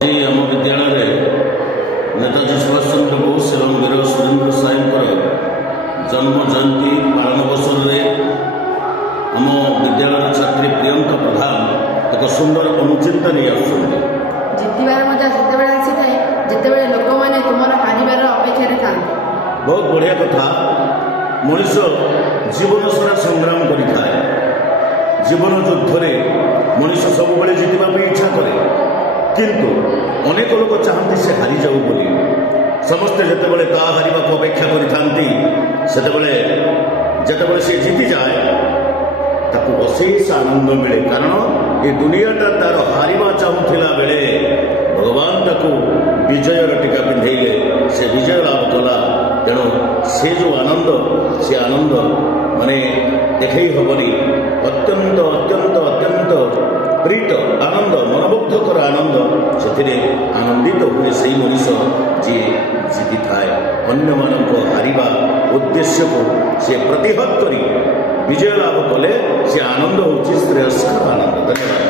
आम विद्यालय नेताजी सुभाष चंद्र बोस एवं वीर सुरेंद्र साईंकर जन्म जयंती पालन अवसर में आम विद्यालय छात्री प्रियंका प्रधान एक सुंदर अनुचिंता नहीं आसुच्च जितबार मजा से आसी जिते लोक मैंने तुम हार अपेक्षा था। बहुत बढ़िया कथा। मनीष जीवन सारा संग्राम करें जीवन युद्ध में मनीष सब जितवा इच्छा करे किंतु अनेक लोग चाहती से हारी जाऊ बोली समस्ते जितेबाला ता हार को अपेक्षा करते से जीति जाए ताकू अशेष आनंद मिले कारण ये दुनियाटा तार हारिबा चाहूला बेले भगवान ताकू विजयर टीका पिंधेले से विजय लाभ कला तेणु से जो आनंद से आनंद माने देखई हबनी अत्यंत अत्यंत अत्यंत प्रीत आनंद मनमुग्धकर आनंद से आनंदित हुए से मनीष जी जीति थाए अन्य मानक हारिबा उद्देश्य को से प्रतिहत करी विजय लाभ कले से आनंद होची श्रेयस्कर आनंद। धन्यवाद।